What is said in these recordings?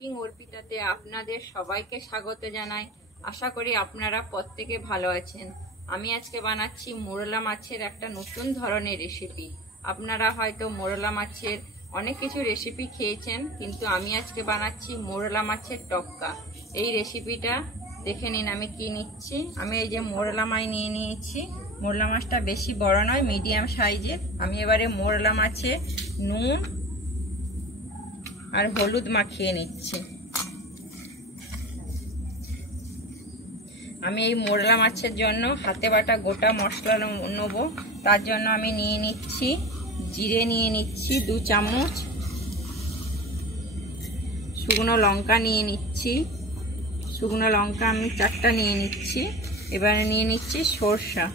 Cooking অর্পিতাতে আপনাদের সবাইকে স্বাগত জানাই। আশা করি আপনারা প্রত্যেকে ভালো আছেন। আমি আজকে বানাচ্ছি মোরলা মাছের একটা নতুন ধরনের রেসিপি। আপনারা হয়তো মোরলা মাছের অনেক কিছু রেসিপি খেয়েছেন, কিন্তু আমি আজকে বানাচ্ছি মোরলা মাছের টক্কা। এই রেসিপিটা দেখে নিন আমি কি নিচ্ছি। আমি এই যে মোরলা মাছ নিয়ে নিয়েছি। মোরলা মাছটা বেশি বড় নয়, মিডিয়াম সাইজের। আমি এবারে মোরলা মাছে নুন আর হলুদ মাখিয়ে নিচ্ছি। আমি এই মোরলা মাছের জন্য হাতে বাটা গোটা মশলা নেব। তার জন্য আমি নিয়ে নিচ্ছি জিরে, নিয়ে নিচ্ছি 2 চামচ, শুকনো লঙ্কা নিয়ে নিচ্ছি, শুকনো লঙ্কা আমি 4টা নিয়ে নিচ্ছি। এবারে নিয়ে নিচ্ছি সরষা,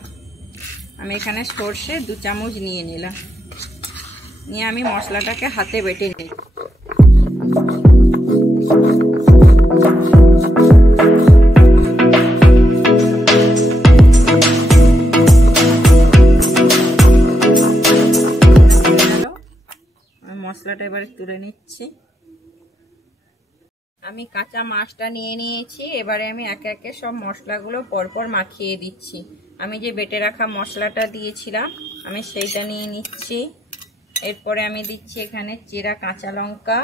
আমি এখানে সরষে 2 চামচ নিয়ে নিলাম। নিয়ে আমি মশলাটাকে হাতে বেটে নিই। মশলাটা এবারে তুলে নিচ্ছি। আমি কাঁচা মাছটা নিয়ে নিয়েছি। এবারে আমি একে একে সব মশলাগুলো পরপর মাখিয়ে দিচ্ছি। আমি যে বেটে রাখা মশলাটা দিয়েছিলাম আমি সেইটা নিয়ে নিচ্ছি। এরপরে আমি দিচ্ছি এখানে চেরা কাঁচা লঙ্কা।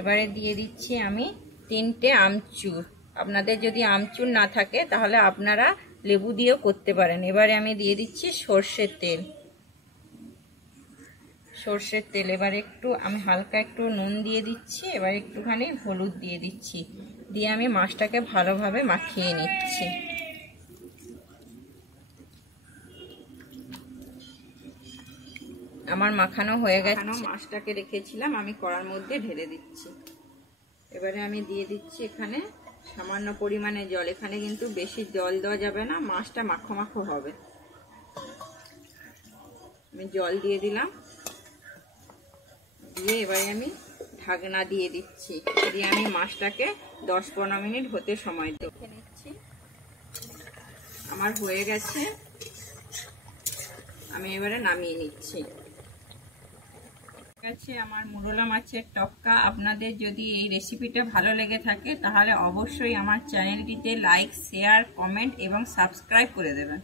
এবারে দিয়ে দিচ্ছি আমি 3টে আমচুর। আপনাদের যদি আমচুর না থাকে তাহলে আপনারা লেবু দিয়েও করতে পারেন। এবারে আমি দিয়ে দিচ্ছি সর্ষের তেল। সর্ষের তেল এবার একটু আমি হালকা একটু নুন দিয়ে দিচ্ছি। এবার একটুখানি হলুদ দিয়ে দিচ্ছি। দিয়ে আমি মাছটাকে ভালোভাবে মাখিয়ে নিচ্ছি। আমার মাখানো হয়ে গেছে। মাছটাকে রেখেছিলাম আমি কড়ার মধ্যে ঢেলে দিচ্ছি। এবারে আমি দিয়ে দিচ্ছি এখানে সামান্য পরিমাণে জল। এখানে কিন্তু বেশি জল দেওয়া যাবে না, মাছটা মাখো মাখো হবে। আমি জল দিয়ে দিলাম। দিয়ে এবারে আমি ঢাকনা দিয়ে দিচ্ছি। দিয়ে আমি মাছটাকে 10-15 মিনিট হতে সময় দেখে নিচ্ছি। আমার হয়ে গেছে, আমি এবারে নামিয়ে নিচ্ছি। আমার মোরলা মাছের টক্কা। আপনাদের যদি এই রেসিপিটা ভালো লেগে থাকে তাহলে অবশ্যই আমার চ্যানেলটিতে লাইক, শেয়ার, কমেন্ট এবং সাবস্ক্রাইব করে দেবেন।